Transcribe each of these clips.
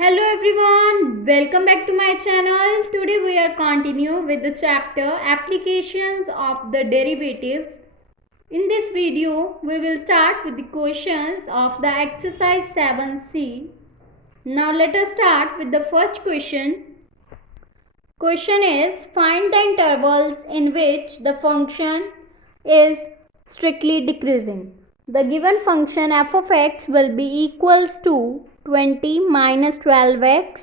Hello everyone, welcome back to my channel. Today we are continue with the chapter Applications of the Derivatives. In this video, we will start with the questions of the exercise 7C. Now let us start with the first question. Question is, find the intervals in which the function is strictly decreasing. The given function f of x will be equals to 20 minus 12x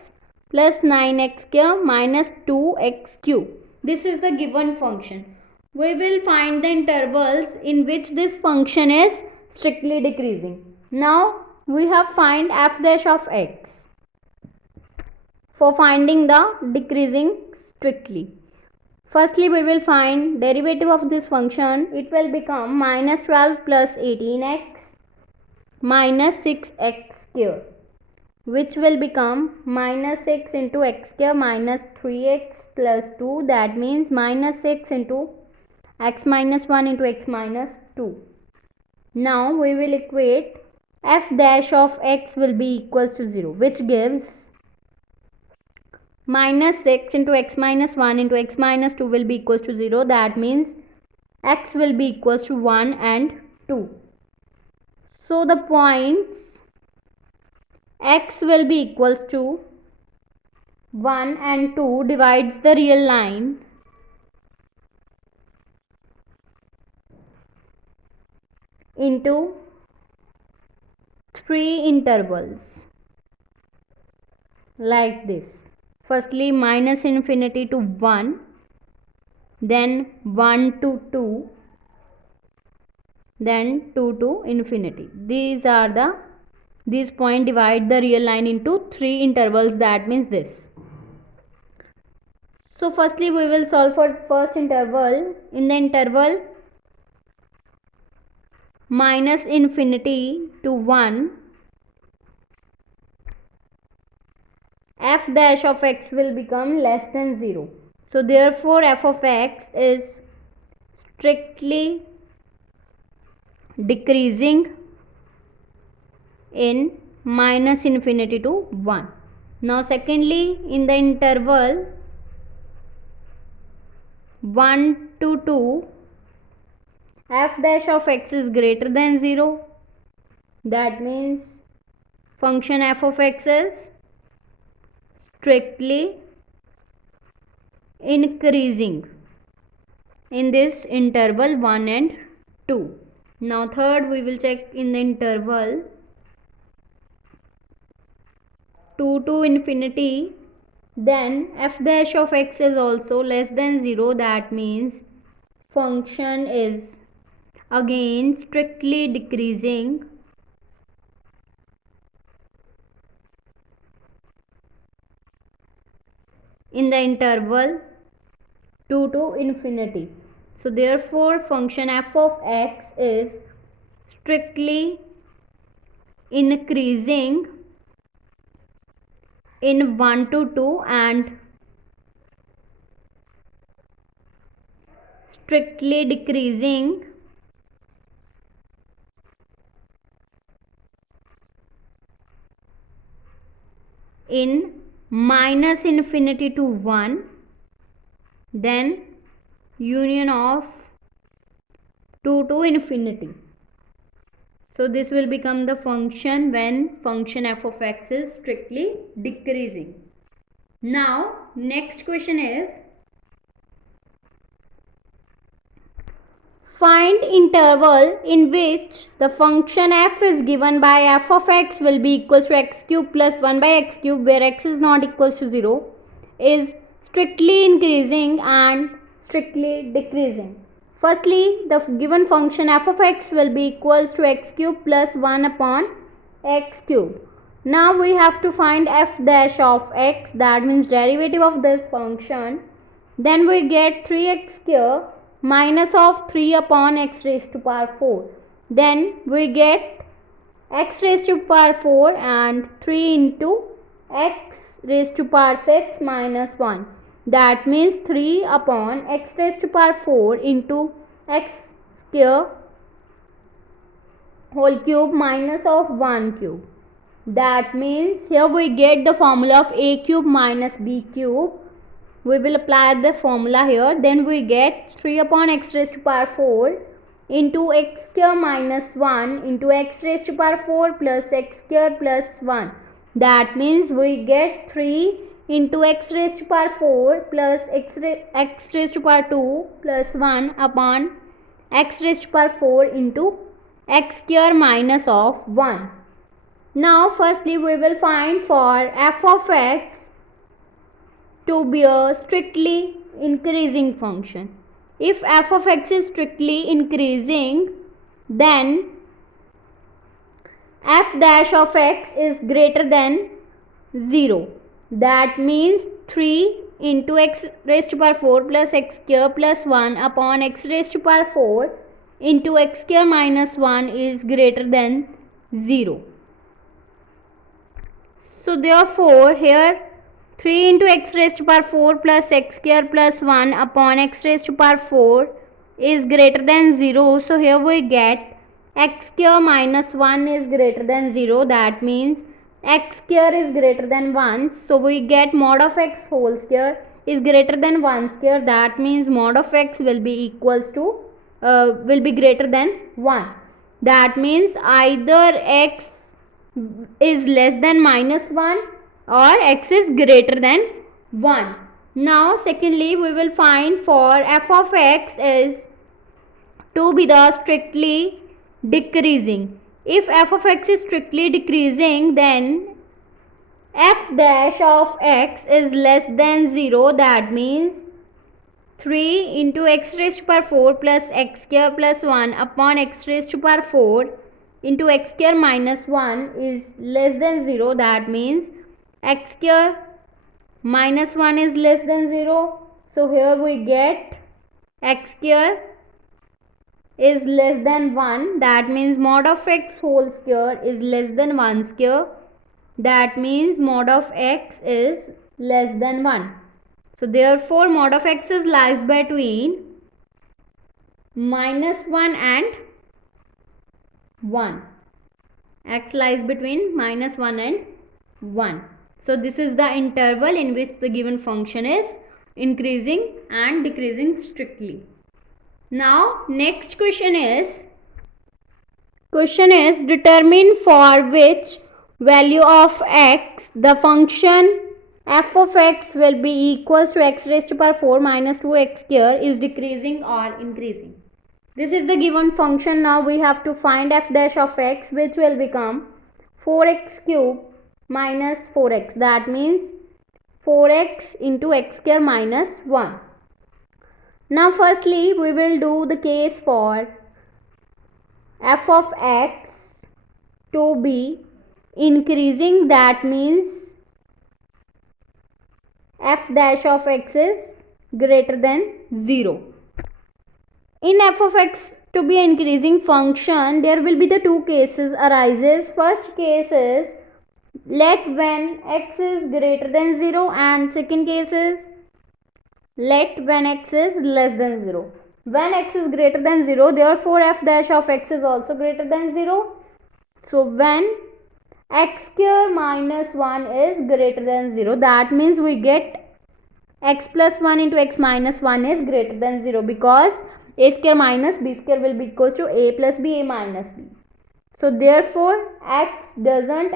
plus 9x cube minus 2x cube. This is the given function. We will find the intervals in which this function is strictly decreasing. Now we have find f dash of x. For finding the decreasing strictly, firstly we will find derivative of this function. It will become minus 12 plus 18x minus 6x cube, which will become minus 6 into x cube minus 3x plus 2. That means minus 6 into x minus 1 into x minus 2. Now we will equate f dash of x will be equals to 0, which gives minus 6 into x minus 1 into x minus 2 will be equals to 0. That means x will be equals to 1 and 2. So the points x will be equals to 1 and 2 divides the real line into 3 intervals like this. Firstly minus infinity to 1, then 1 to 2, then 2 to infinity. These points divide the real line into 3 intervals. That means this. So firstly we will solve for first interval. In the interval minus infinity to 1, f dash of x will become less than 0. So therefore f of x is strictly decreasing in minus infinity to 1. Now secondly, in the interval 1 to 2, f dash of x is greater than 0. That means function f of x is strictly increasing in this interval 1 and 2. Now third we will check in the interval 2 to infinity, then f dash of x is also less than 0. That means function is again strictly decreasing in the interval 2 to infinity. So therefore function f of x is strictly increasing in 1 to 2 and strictly decreasing in minus infinity to 1, then union of 2 to infinity. So this will become the function when function f of x is strictly decreasing. Now next question is, find interval in which the function f is given by f of x will be equals to x cube plus 1 by x cube, where x is not equals to 0, is strictly increasing and strictly decreasing. Firstly, the given function f of x will be equals to x cube plus 1 upon x cube. Now we have to find f dash of x, that means derivative of this function. Then we get 3x cube minus of 3 upon x raised to power 4. Then we get x raised to power 4 and 3 into x raised to power 6 minus 1. That means 3 upon x raised to power 4 into x square whole cube minus of 1 cube. That means here we get the formula of a cube minus b cube. We will apply the formula here. Then we get 3 upon x raised to power 4 into x square minus 1 into x raised to power 4 plus x square plus 1. That means we get 3 into x raised to power 4 plus x raised to power 2 plus 1 upon x raised to power 4 into x square minus of 1. Now firstly we will find for f of x to be a strictly increasing function. If f of x is strictly increasing, then f dash of x is greater than 0. That means 3 into x raised to power 4 plus x square plus 1 upon x raised to power 4 into x square minus 1 is greater than 0. So therefore here 3 into x raised to power 4 plus x square plus 1 upon x raised to power 4 is greater than 0. So here we get x square minus 1 is greater than 0. That means x square is greater than 1. So we get mod of x whole square is greater than 1 square. That means mod of x will be equals to will be greater than 1. That means either x is less than minus 1 or x is greater than 1. Now secondly we will find for f of x is to be the strictly decreasing. If f of x is strictly decreasing, then f dash of x is less than 0. That means 3 into x raised to power 4 plus x square plus 1 upon x raised to power 4 into x square minus 1 is less than 0. That means x square minus 1 is less than 0. So here we get x square is less than 1. That means mod of x whole square is less than 1 square. That means mod of x is less than 1. So therefore mod of x is lies between minus 1 and 1. X lies between minus 1 and 1. So this is the interval in which the given function is increasing and decreasing strictly. Now next question is determine for which value of x the function f of x will be equals to x raised to power 4 minus 2x square is decreasing or increasing. This is the given function. Now we have to find f dash of x, which will become 4x cube minus 4x. That means 4x into x square minus 1. Now firstly we will do the case for f of x to be increasing. That means f dash of x is greater than 0. In f of x to be increasing function, there will be the two cases arises. First case is let when x is greater than 0, and second case is let when x is less than 0. When x is greater than 0, therefore f dash of x is also greater than 0. So when x square minus 1 is greater than 0, that means we get x plus 1 into x minus 1 is greater than 0, because a square minus b square will be equals to a plus b, a minus b. So therefore x doesn't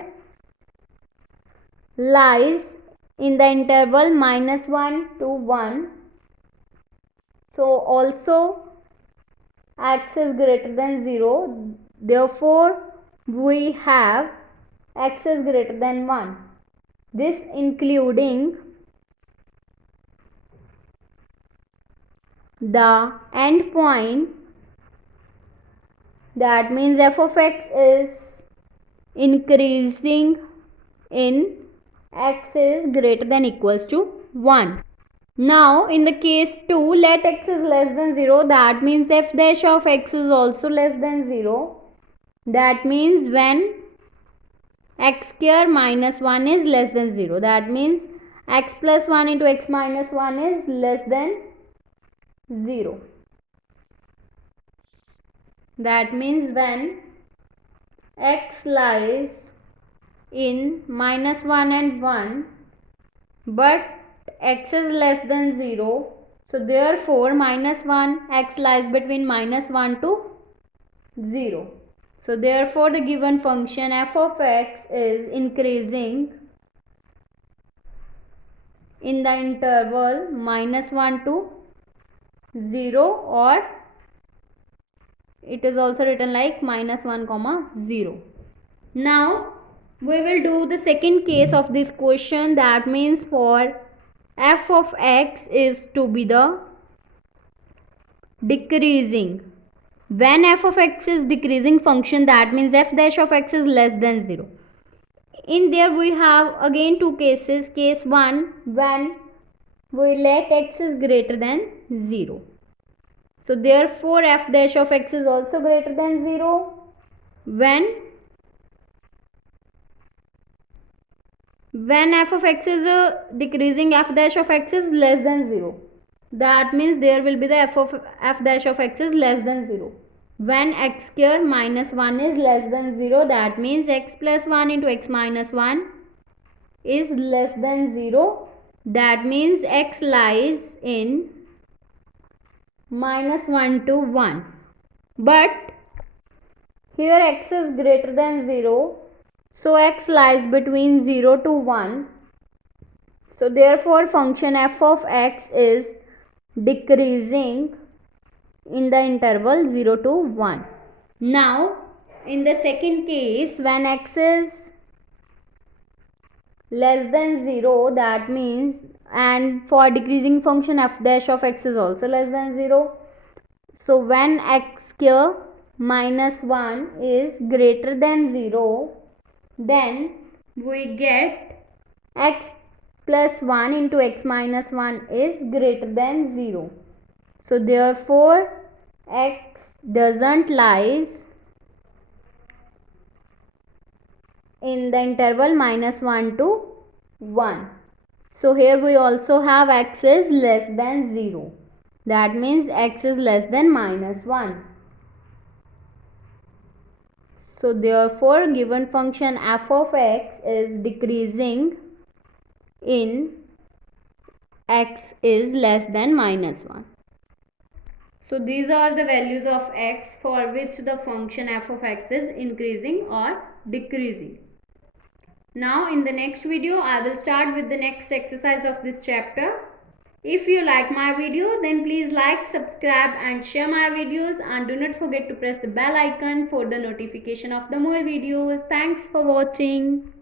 lies in the interval minus 1 to 1. So also x is greater than 0. Therefore we have x is greater than 1. This including the end point. That means f of x is increasing in x is greater than equals to 1. Now in the case 2, let x is less than 0. That means f dash of x is also less than 0. That means when x square minus 1 is less than 0. That means x plus 1 into x minus 1 is less than 0. That means when x lies in minus 1 and 1, but x is less than 0. So therefore minus 1, x lies between minus 1 to 0. So therefore the given function f of x is increasing in the interval minus 1 to 0, or it is also written like minus 1 comma 0. Now we will do the second case of this question, that means for f of x is to be the decreasing. When f of x is decreasing function, that means f dash of x is less than 0. In there we have again two cases. Case 1, when we let x is greater than 0. So therefore f dash of x is also greater than 0. When f of x is decreasing, f dash of x is less than 0. That means there will be the f dash of x is less than 0. When x square minus 1 is less than 0, that means x plus 1 into x minus 1 is less than 0. That means x lies in minus 1 to 1. But here x is greater than 0. So x lies between 0 to 1. So therefore function f of x is decreasing in the interval 0 to 1. Now in the second case, when x is less than 0, that means, and for decreasing function f dash of x is also less than 0. So when x square minus 1 is greater than 0, then we get x plus 1 into x minus 1 is greater than 0. So therefore x doesn't lies in the interval minus 1 to 1. So here we also have x is less than 0. That means x is less than minus 1. So therefore given function f of x is decreasing in x is less than minus 1. So these are the values of x for which the function f of x is increasing or decreasing. Now in the next video I will start with the next exercise of this chapter. If you like my video, then please like, subscribe and share my videos, and do not forget to press the bell icon for the notification of the more videos. Thanks for watching.